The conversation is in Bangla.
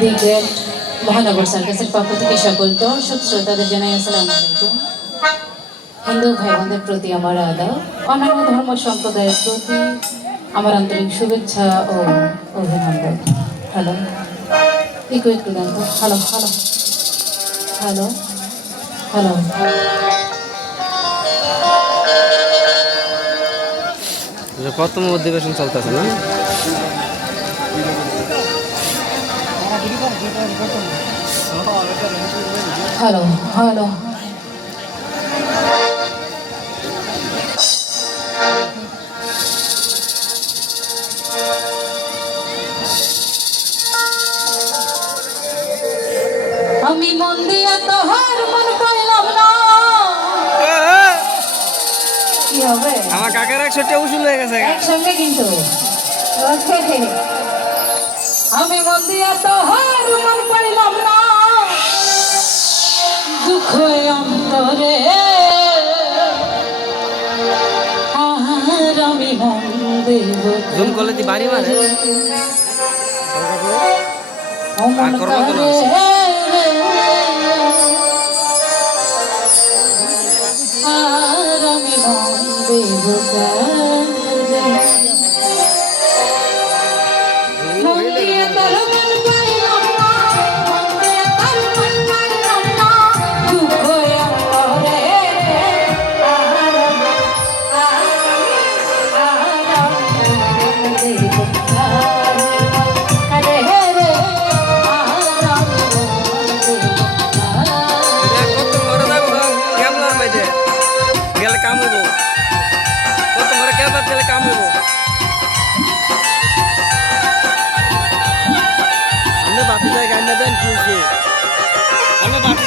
দি গ্রেট মহানগর সার্কাসের পক্ষ থেকে সকল দর্শক শ্রোতাদের জানাই আসসালামু আলাইকুম। হিন্দু ভাই বোনদের প্রতি আমার আদাব, অন্যান্য ধর্ম সম্প্রদায়ের প্রতি আমার আন্তরিক শুভেচ্ছা ও অভিনন্দন। হ্যালো, একটু দেন তো। Hello hello hello hello. প্রথম অধিবেশন চলতেছে না? Hello hello. আমি মন দিয়া তোহার মন পাইলাম না। কি হবে? আমার কাকার 100টা উসুল হয়ে গেছে একসঙ্গে কিন্তু। আমি মন দিয়া তোহার মন পাইলাম না, দুঃখ অন্তরে আর আমি মন দেব। জুম করলে দি বাড়ি মারে অমন করে আর আমি মন দেব। মন দিয়ে তোর মন পাইলাম না, মন দিয়ে তোর মন পাইলাম না, দুঃখ অন্তরে আর আমি মন দেব। গেলে কাম হইব, কত মরে কেবার গেলে কাম হইব। আমি বাতি জায়গায় দেন খুঁজছি, আমি বাতি